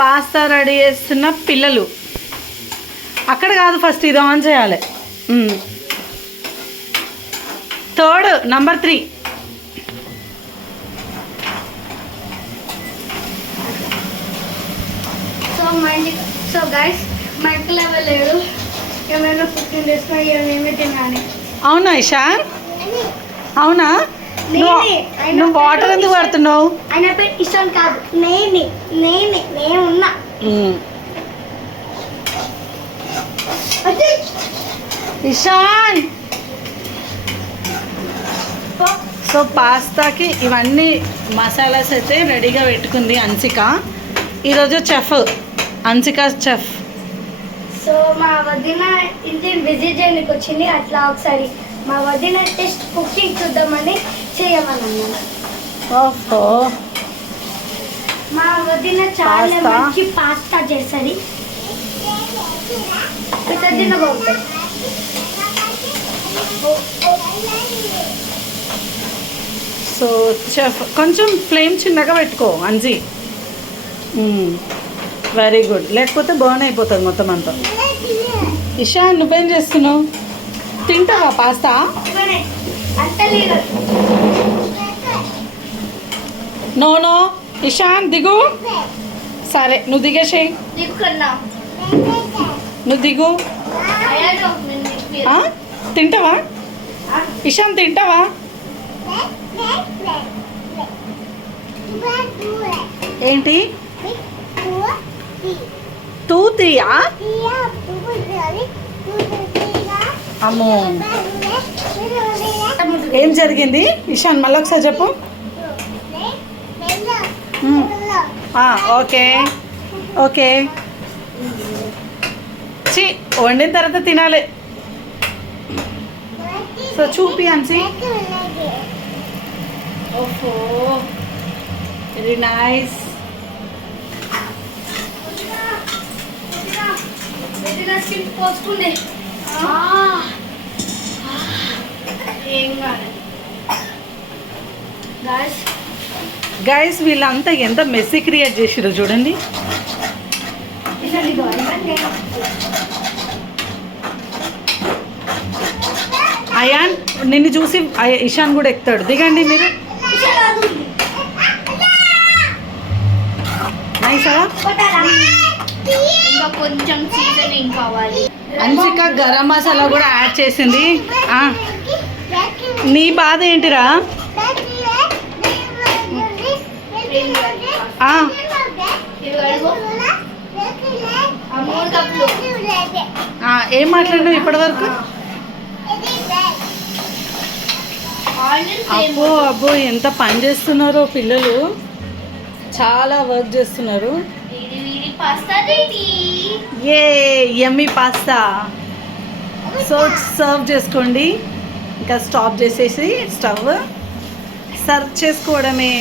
Pasta ready చేస్తున్న పిల్లలు. అక్కడ కాదు ఫస్ట్ ఇది ఆన్ చేయాలి. Third number three. సో మా సో గైస్ మా ఇంట్లో వెళ్ళాడు ఏమైనా ఫిఫ్టీన్ డేస్ ఏమేమి తినాలి? అవునా ఇషాన్? అవునా? నువ్వు వాటర్ ఎందుకు పడుతున్నావు ఆయన పేరు ఇష్టం కాదు. నేనే. నేనే. నేను ఉన్నా ఇషాన్. సో పాస్తాకి ఇవన్నీ మసాలాస్ అయితే రెడీగా పెట్టుకుంది అన్సిక ఈరోజు చెఫ్ అన్సిక చెఫ్ సో మా వదిన ఇంటిని విజిట్ చేయడానికి వచ్చింది. అట్లా ఒకసారి మా వదిన టెస్ట్ కుకింగ్ చూద్దామని చేయమని ఓహో. మా వదిన చాలా పాస్తా? మంచి పాస్తా చేస్తుంది. సో చెఫ్ కొంచెం ఫ్లేమ్ చిన్నగా పెట్టుకో అంజీ. వెరీ గుడ్ లేకపోతే బర్న్ అయిపోతుంది మొత్తం అంతా. ఇషాన్ నువ్వేం చేస్తున్నావు? తింటావా పాస్తా? No no. ఇషాన్ దిగు. సరే నువ్వు దిగేసేయి. నువ్వు దిగు. తింటావా? ఇషాన్ తింటావా? ఏంటి? టూ త్రీయా అమ్మో ఏం జరిగింది? ఇషాన్ మళ్ళీ ఒకసారి చెప్పు. ఓకే. ఓకే. చి వండిన తర్వాత తినాలి. సో చూపి అన్సి ఓహో. వెరీ నైస్ పోసుకుంది. ఏం కాదు. గాయస్ గైస్ వీళ్ళంతా ఎంత మెస్సీ క్రియేట్ చేసిరో చూడండి. అయాన్ నిన్ను చూసి ఇషాన్ కూడా ఎక్కుతాడు. దిగండి మీరు. నైసా ఇంకా కొంచెం సీజనింగ్ కావాలి. అంచిక గరం మసాలా కూడా యాడ్ చేసింది. నీ బాధ ఏంటిరా? ఏం మాట్లాడినావు ఇప్పటి వరకు అబ్బో అబ్బో ఎంత పని చేస్తున్నారో పిల్లలు. చాలా వర్క్ చేస్తున్నారు. Pasta a yummy pasta so serve చేసుకోండి. ఇంకా స్టాప్ చేసేసి స్టవ్ సర్వ్ చేసుకోవడమే.